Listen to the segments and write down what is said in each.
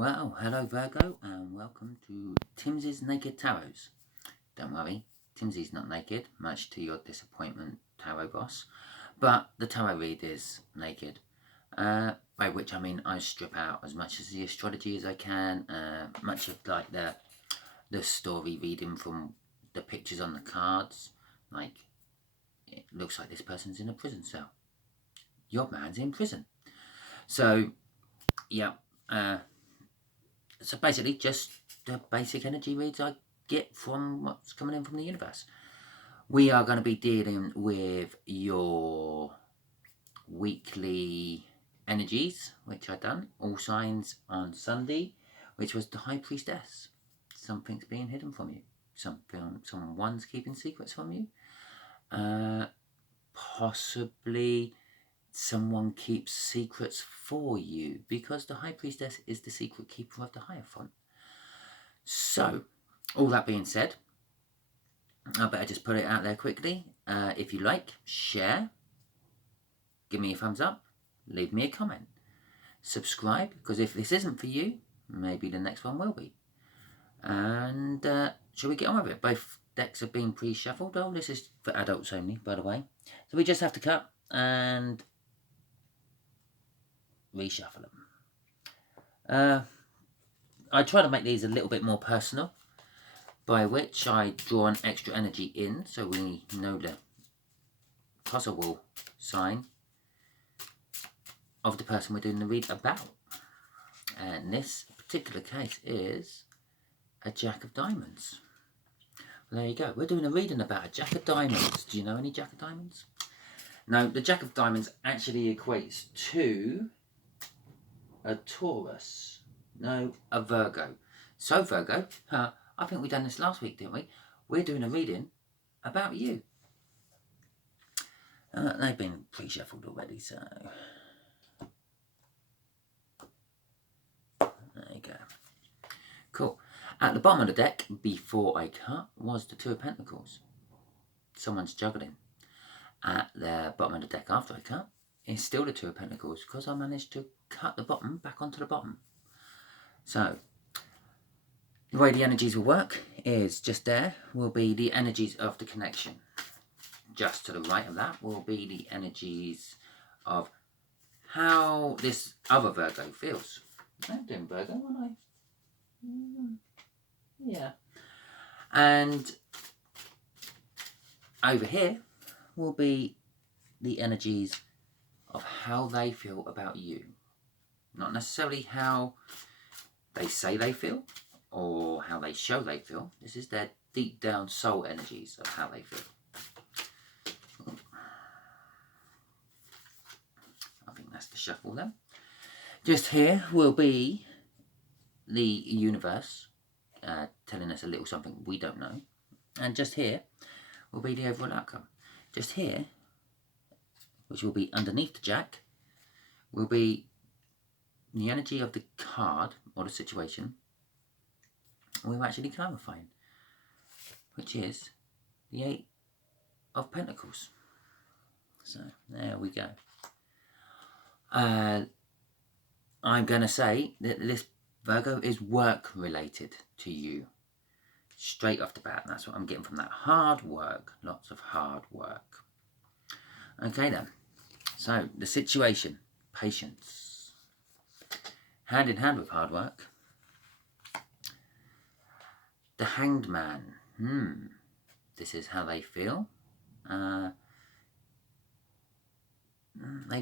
Well, hello Virgo, and welcome to Timsy's Naked Tarots. Don't worry, Timsy's not naked, much to your disappointment, tarot boss. But the tarot read is naked, by which I mean I strip out as much of the astrology as I can, much of like the story reading from the pictures on the cards. Like, it looks like this person's in a prison cell. Your man's in prison. So, yeah, so basically just the basic energy reads I get from what's coming in from the universe. We are going to be dealing with your weekly energies, which I done, all signs on Sunday, which was the High Priestess. Something's being hidden from you. Someone's keeping secrets from you. Possibly someone keeps secrets for you, because the High Priestess is the secret keeper of the Hierophant. So, all that being said, I better just put it out there quickly. If you like, share, give me a thumbs up, leave me a comment, subscribe, because if this isn't for you, maybe the next one will be. And shall we get on with it? Both decks have been pre-shuffled. Oh, this is for adults only, by the way. So we just have to cut and reshuffle them. I try to make these a little bit more personal, by which I draw an extra energy in so we know the possible sign of the person we're doing the read about. And this particular case is a Jack of Diamonds. There you go. We're doing a reading about a Jack of Diamonds. Do you know any Jack of Diamonds? No, the Jack of Diamonds actually equates to a Taurus. No, a Virgo. So Virgo, I think we done this last week, didn't we? We're doing a reading about you. They've been pre-shuffled already, so there you go. Cool. At the bottom of the deck, before I cut, was the Two of Pentacles. Someone's juggling. At the bottom of the deck after I cut, is still the Two of Pentacles, because I managed to cut the bottom back onto the bottom. So, the way the energies will work is just there will be the energies of the connection. Just to the right of that will be the energies of how this other Virgo feels. I'm doing Virgo, aren't I? Yeah. And over here will be the energies of how they feel about you. Not necessarily how they say they feel or how they show they feel. This is their deep down soul energies of how they feel. I think that's the shuffle then. Just here will be the universe telling us a little something we don't know. And just here will be the overall outcome. Just here, which will be underneath the Jack, will be the energy of the card or the situation we're actually clarifying, which is the Eight of Pentacles. So there we go. I'm going to say that this Virgo is work related to you. Straight off the bat, that's what I'm getting from that. Hard work, lots of hard work. Okay then, so the situation, patience. Hand in hand with hard work. The Hanged Man. This is how they feel. They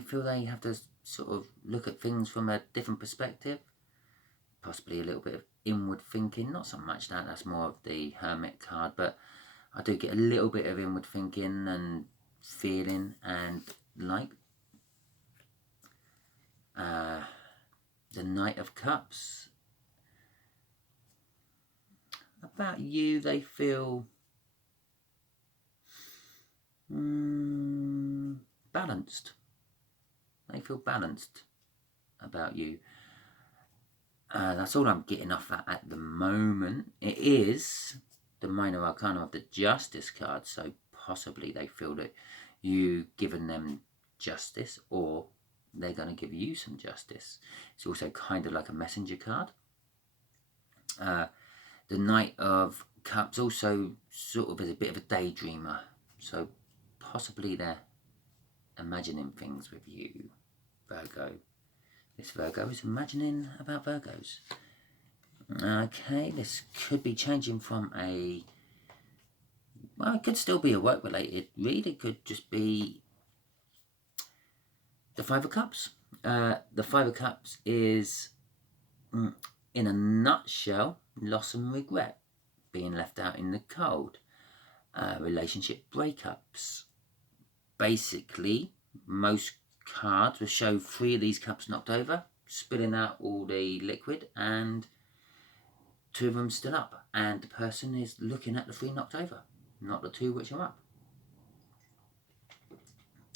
feel they have to sort of look at things from a different perspective. Possibly a little bit of inward thinking. Not so much that, that's more of the Hermit card. But I do get a little bit of inward thinking and feeling and like. The Knight of Cups. About you, they feel balanced. They feel balanced about you. That's all I'm getting off that at the moment. It is the minor arcana of the Justice card, so possibly they feel that you've given them justice, or they're going to give you some justice. It's also kind of like a messenger card. The Knight of Cups also sort of is a bit of a daydreamer, so possibly they're imagining things with you, Virgo. This Virgo is imagining about Virgos. Okay, this could be changing from a, well, it could still be a work-related read. It could just be the Five of Cups. The Five of Cups is, in a nutshell, loss and regret, being left out in the cold, relationship breakups. Basically, most cards will show 3 of these cups knocked over, spilling out all the liquid, and 2 of them still up, and the person is looking at the 3 knocked over, not the 2 which are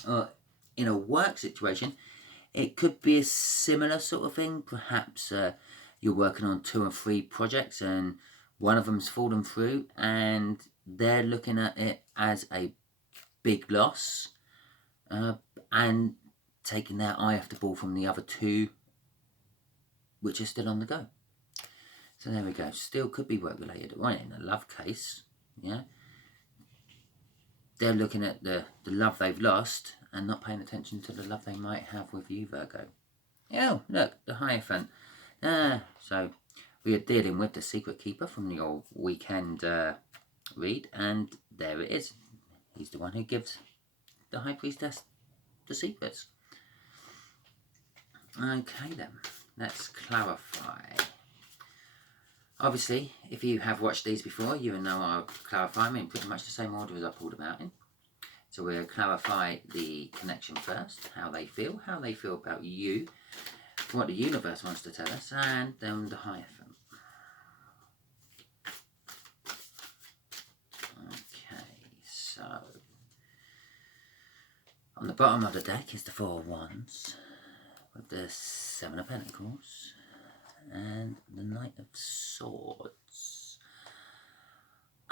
up. In a work situation, it could be a similar sort of thing. Perhaps you're working on 2 or 3 projects and one of them's fallen through, and they're looking at it as a big loss, and taking their eye off the ball from the other 2 which are still on the go. So there we go. Still could be work related. Right, in a love case, yeah, they're looking at the love they've lost and not paying attention to the love they might have with you, Virgo. Oh, look, the Hierophant. So we are dealing with the Secret Keeper from your weekend read, and there it is. He's the one who gives the High Priestess the secrets. Okay then, let's clarify. Obviously, if you have watched these before, you will know I'll clarify them in pretty much the same order as I pulled them out in. So we'll clarify the connection first, how they feel about you, what the universe wants to tell us, and then the Hierophant. Okay, so on the bottom of the deck is the 4 of Wands, with the 7 of Pentacles, and the Knight of Swords.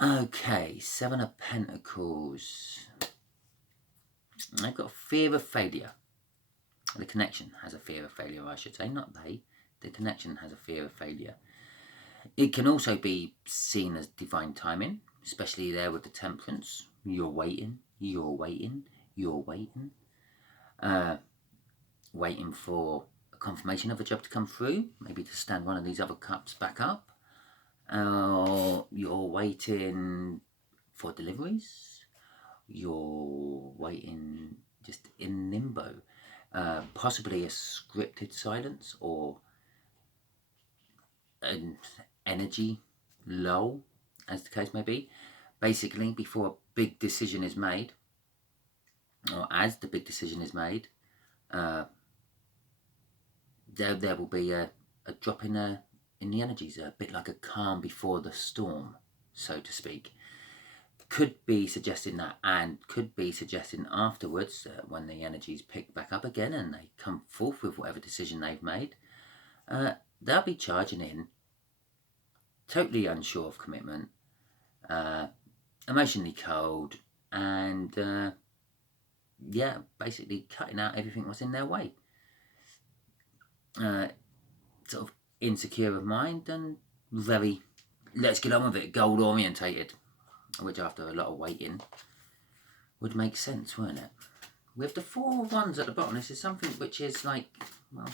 Okay, 7 of Pentacles. I've got fear of failure. The connection has a fear of failure, I should say, not they. The connection has a fear of failure. It can also be seen as divine timing, especially there with the Temperance. You're waiting, you're waiting, you're waiting. Waiting for a confirmation of a job to come through, maybe to stand one of these other cups back up. You're waiting for deliveries. You're waiting just in limbo. Possibly a scripted silence or an energy lull, as the case may be. Basically, before a big decision is made, or as the big decision is made, there will be a drop in the energies, a bit like a calm before the storm, so to speak. Could be suggesting that, and could be suggesting afterwards, when the energies pick back up again and they come forth with whatever decision they've made, they'll be charging in, totally unsure of commitment, emotionally cold, and yeah, basically cutting out everything that's in their way. Sort of insecure of mind and very let's get on with it, goal orientated, which after a lot of waiting would make sense, wouldn't it? With the 4 of Wands at the bottom, this is something which is like, well,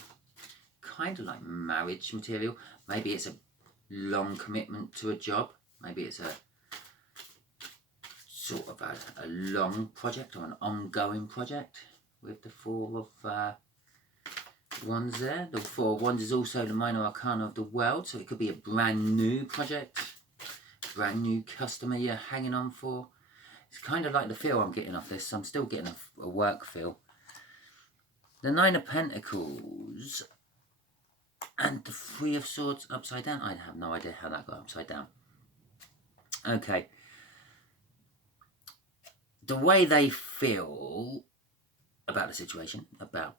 kind of like marriage material. Maybe it's a long commitment to a job. Maybe it's a sort of a long project or an ongoing project with the 4 of Wands there. The 4 of Wands is also the minor arcana of the world, so it could be a brand new project, brand new customer you're hanging on for. It's kind of like the feel I'm getting off this. I'm still getting a work feel. The 9 of Pentacles and the 3 of Swords upside down. I have no idea how that got upside down. Okay. The way they feel about the situation, about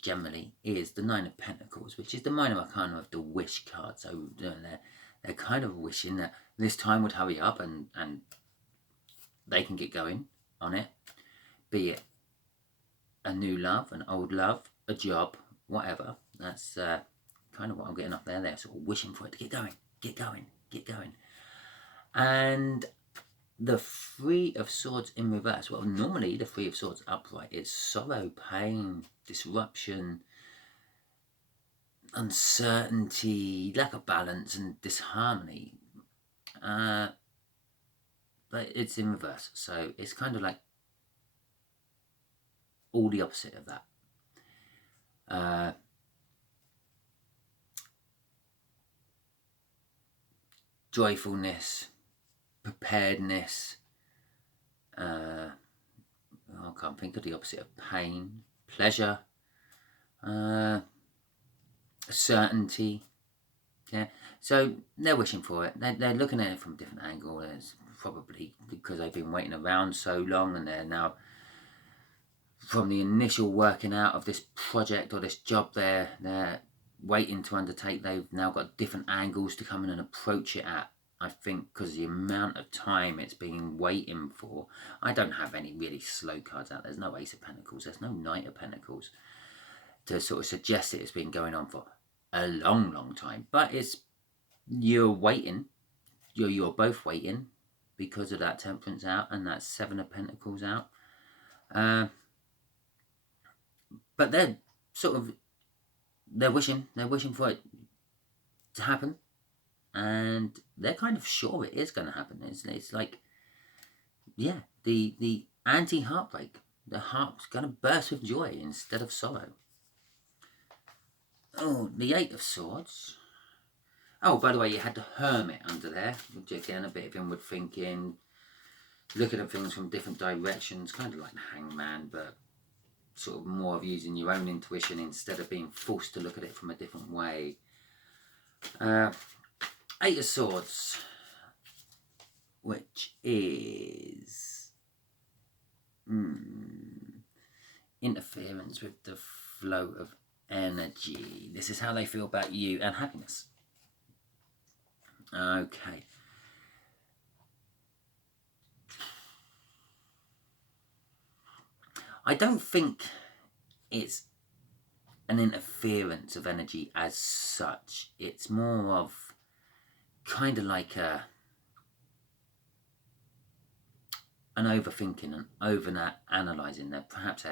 generally, is the 9 of Pentacles, which is the minor arcana of the wish card. So they're kind of wishing that this time would hurry up and they can get going on it. Be it a new love, an old love, a job, whatever. That's kind of what I'm getting off there. They're sort of wishing for it to get going. get going, get going. And the Three of Swords in reverse. Well, normally the Three of Swords upright is sorrow, pain, disruption, uncertainty, lack of balance and disharmony. But it's in reverse, so it's kind of like all the opposite of that. Joyfulness, preparedness. I can't think of the opposite of pain. Pleasure. Certainty. Yeah. So they're wishing for it. They're looking at it from a different angle. It's probably because they've been waiting around so long, and they're now, from the initial working out of this project or this job they're waiting to undertake, they've now got different angles to come in and approach it at. I think because the amount of time it's been waiting for. I don't have any really slow cards out. There's no Ace of Pentacles. There's no Knight of Pentacles to sort of suggest that it's been going on for a long, long time. But you're waiting. You're both waiting because of that Temperance out and that Seven of Pentacles out. But they're wishing for it to happen, and they're kind of sure it is going to happen. It's like, yeah, the anti-heartbreak. The heart's going to burst with joy instead of sorrow. Oh, the Eight of Swords. Oh, by the way, you had the Hermit under there, which again, a bit of inward thinking, looking at things from different directions, kind of like the Hangman, but sort of more of using your own intuition instead of being forced to look at it from a different way. Eight of Swords, which is interference with the flow of energy. This is how they feel about you and happiness. Okay. I don't think it's an interference of energy as such. It's more of kind of like an overthinking and over-analysing. They're perhaps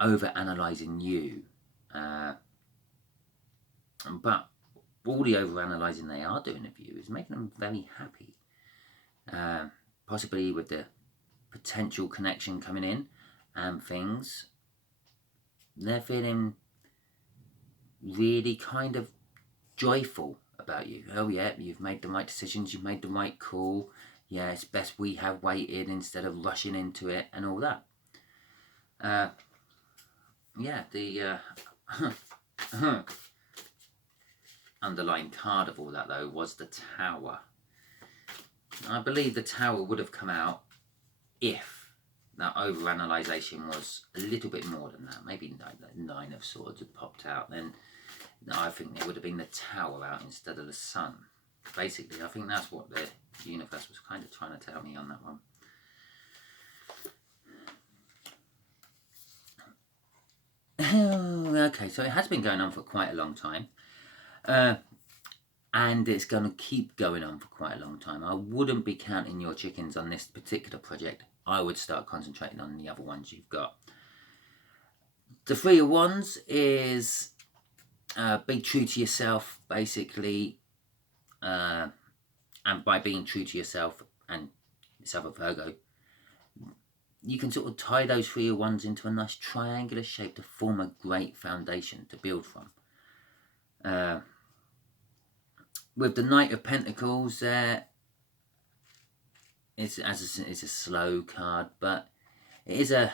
over-analysing you. But all the over-analysing they are doing of you is making them very happy. Possibly with the potential connection coming in and things, they're feeling really kind of joyful about you. Oh yeah, you've made the right decisions, you've made the right call. Yeah, it's best we have waited instead of rushing into it and all that. Yeah, the underlying card of all that though was the Tower. I believe the Tower would have come out if that overanalyzation was a little bit more than that. Maybe the Nine of Swords had popped out, then I think it would have been the Tower out instead of the Sun. Basically, I think that's what the universe was kind of trying to tell me on that one. Okay, so it has been going on for quite a long time. And it's going to keep going on for quite a long time. I wouldn't be counting your chickens on this particular project. I would start concentrating on the other ones you've got. The Three of Wands is be true to yourself, basically. And by being true to yourself and this other Virgo, you can sort of tie those Three of Wands into a nice triangular shape to form a great foundation to build from. With the Knight of Pentacles there, it's a slow card, but it is a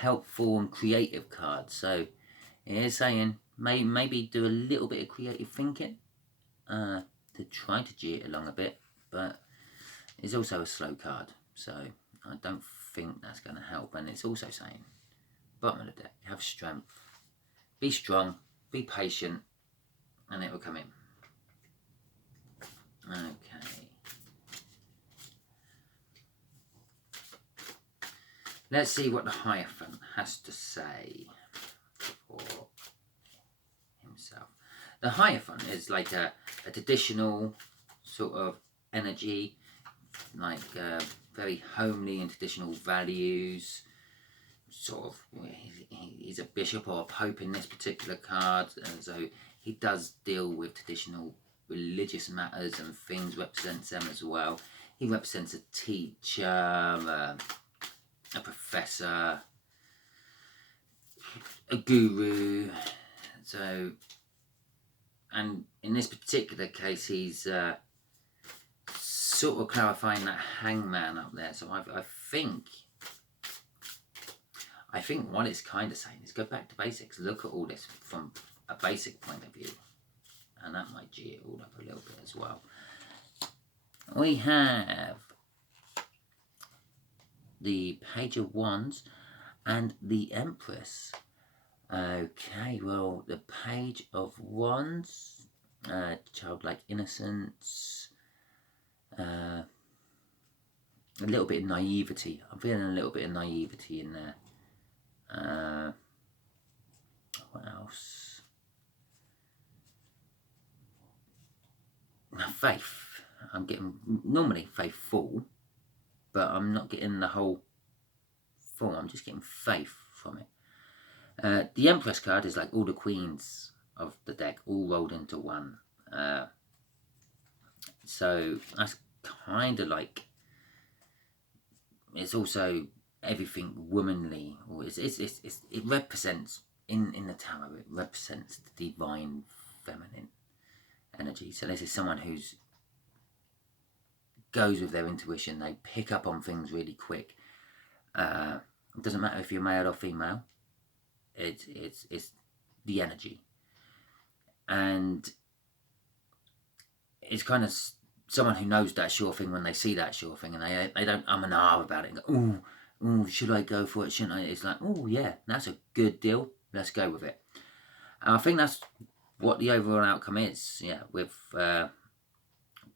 helpful and creative card. So it is saying maybe do a little bit of creative thinking to try to G it along a bit, but it's also a slow card. So I don't think that's going to help. And it's also saying, bottom of the deck, have strength, be strong, be patient, and it will come in. Okay. Let's see what the Hierophant has to say for himself. The Hierophant is like a traditional sort of energy, like very homely and traditional values. Sort of, he's a bishop or a pope in this particular card, and so he does deal with traditional religious matters and things, represents them as well. He represents a teacher, a professor, a guru. So, and in this particular case, he's sort of clarifying that hangman up there. So I think what it's kind of saying is go back to basics. Look at all this from a basic point of view. And that might G it all up a little bit as well. We have the Page of Wands and the Empress. Okay, well, the Page of Wands, childlike innocence, a little bit of naivety. I'm feeling a little bit of naivety in there. What else? Faith. I'm getting normally faithful, but I'm not getting the whole full. I'm just getting faith from it. The Empress card is like all the queens of the deck all rolled into one. So that's kind of like, it's also everything womanly, or it represents in the tarot. It represents the divine feminine energy. So this is someone who's goes with their intuition. They pick up on things really quick. It doesn't matter if you're male or female. It's the energy, and it's kind of someone who knows that sure thing when they see that sure thing, and they don't and ah about it and go, ooh, should I go for it? Shouldn't I? It's like, oh yeah, that's a good deal. Let's go with it. And I think that's what the overall outcome is. Yeah, with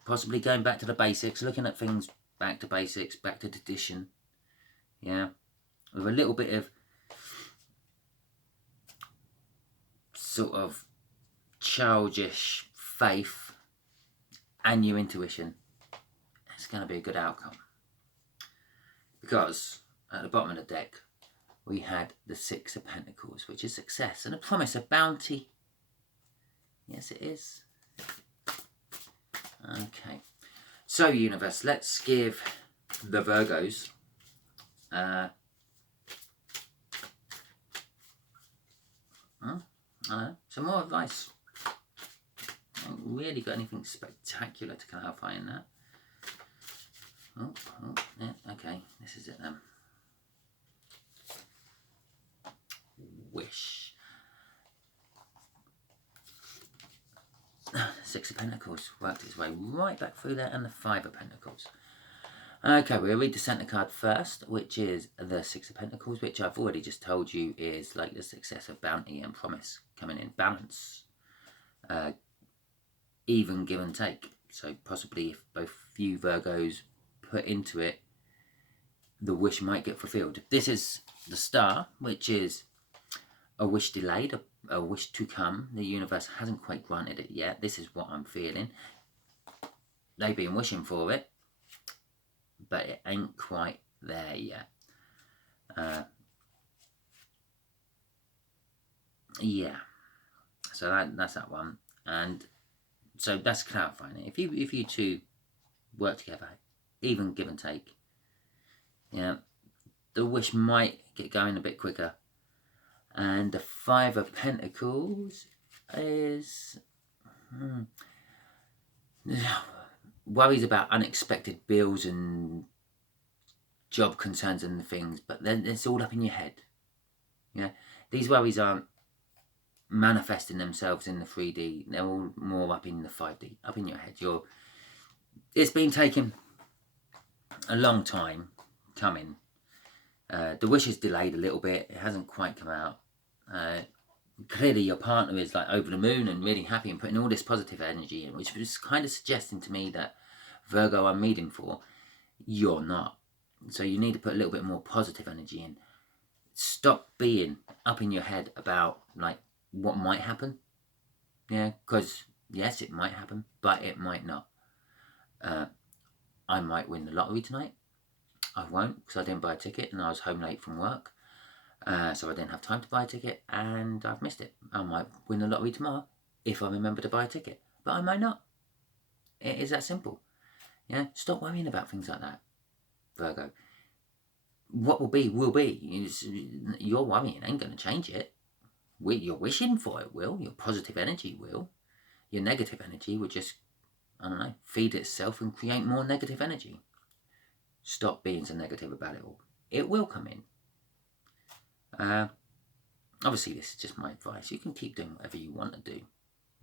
possibly going back to the basics, looking at things back to basics, back to tradition. Yeah, with a little bit of sort of childish faith and your intuition. It's going to be a good outcome. Because at the bottom of the deck, we had the Six of Pentacles, which is success and a promise of bounty. Yes, it is. Okay. So, universe, let's give the Virgos some more advice. I haven't really got anything spectacular to clarify in that. Oh, yeah, okay, this is it then. Wish. Six of Pentacles worked its way right back through there, and the Five of Pentacles. Okay, we'll read the centre card first, which is the Six of Pentacles, which I've already just told you is like the success of bounty and promise coming in. Balance. Even give and take. So possibly if both you Virgos put into it, the wish might get fulfilled. This is the Star, which is a wish delayed, a wish to come. The universe hasn't quite granted it yet. This is what I'm feeling. They've been wishing for it, but it ain't quite there yet. Yeah, so that's that one. And so that's clarifying it. If you two work together, even give and take, yeah, the wish might get going a bit quicker. And the Five of Pentacles is worries about unexpected bills and job concerns and things, but then it's all up in your head. Yeah, these worries aren't manifesting themselves in the 3D. They're all more up in the 5D, up in your head. It's been taking a long time coming. The wish is delayed a little bit. It hasn't quite come out. Clearly your partner is like over the moon and really happy and putting all this positive energy in, which was kind of suggesting to me that Virgo I'm reading for, you're not. So you need to put a little bit more positive energy in. Stop being up in your head about like what might happen. Yeah, because yes, it might happen, but it might not. I might win the lottery tonight. I won't, because I didn't buy a ticket and I was home late from work. So I didn't have time to buy a ticket and I've missed it. I might win the lottery tomorrow if I remember to buy a ticket. But I might not. It is that simple. Yeah, stop worrying about things like that, Virgo. What will be, will be. Your worrying ain't going to change it. You're wishing for it will. Your positive energy will. Your negative energy will just, I don't know, feed itself and create more negative energy. Stop being so negative about it all. It will come in. Obviously, this is just my advice. You can keep doing whatever you want to do.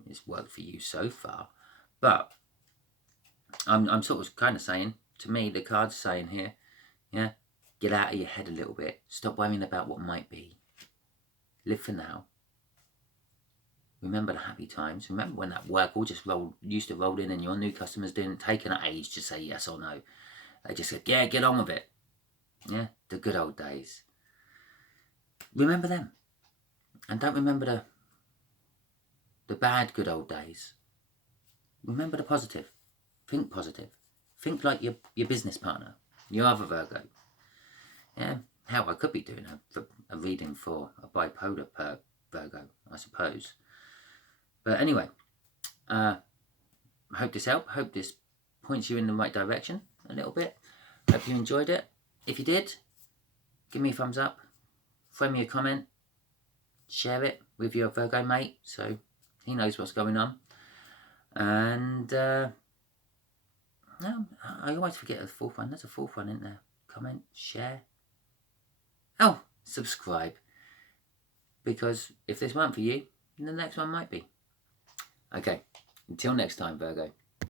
It's worked for you so far. But I'm sort of kind of saying, to me, the card's saying here, yeah, get out of your head a little bit. Stop worrying about what might be. Live for now. Remember the happy times. Remember when that work all just used to roll in and your new customers didn't take an age to say yes or no. They just said, yeah, get on with it. Yeah, the good old days. Remember them. And don't remember the bad good old days. Remember the positive. Think positive. Think like your business partner, your other Virgo. Yeah, hell, I could be doing a reading for a bipolar Virgo, I suppose. But anyway, I hope this helped. Hope this points you in the right direction a little bit. Hope you enjoyed it. If you did, give me a thumbs up. Throw me a comment. Share it with your Virgo mate so he knows what's going on. And no, I always forget the fourth one. There's a fourth one, isn't there? Comment, share. Oh, subscribe. Because if this weren't for you, then the next one might be. Okay, until next time, Virgo.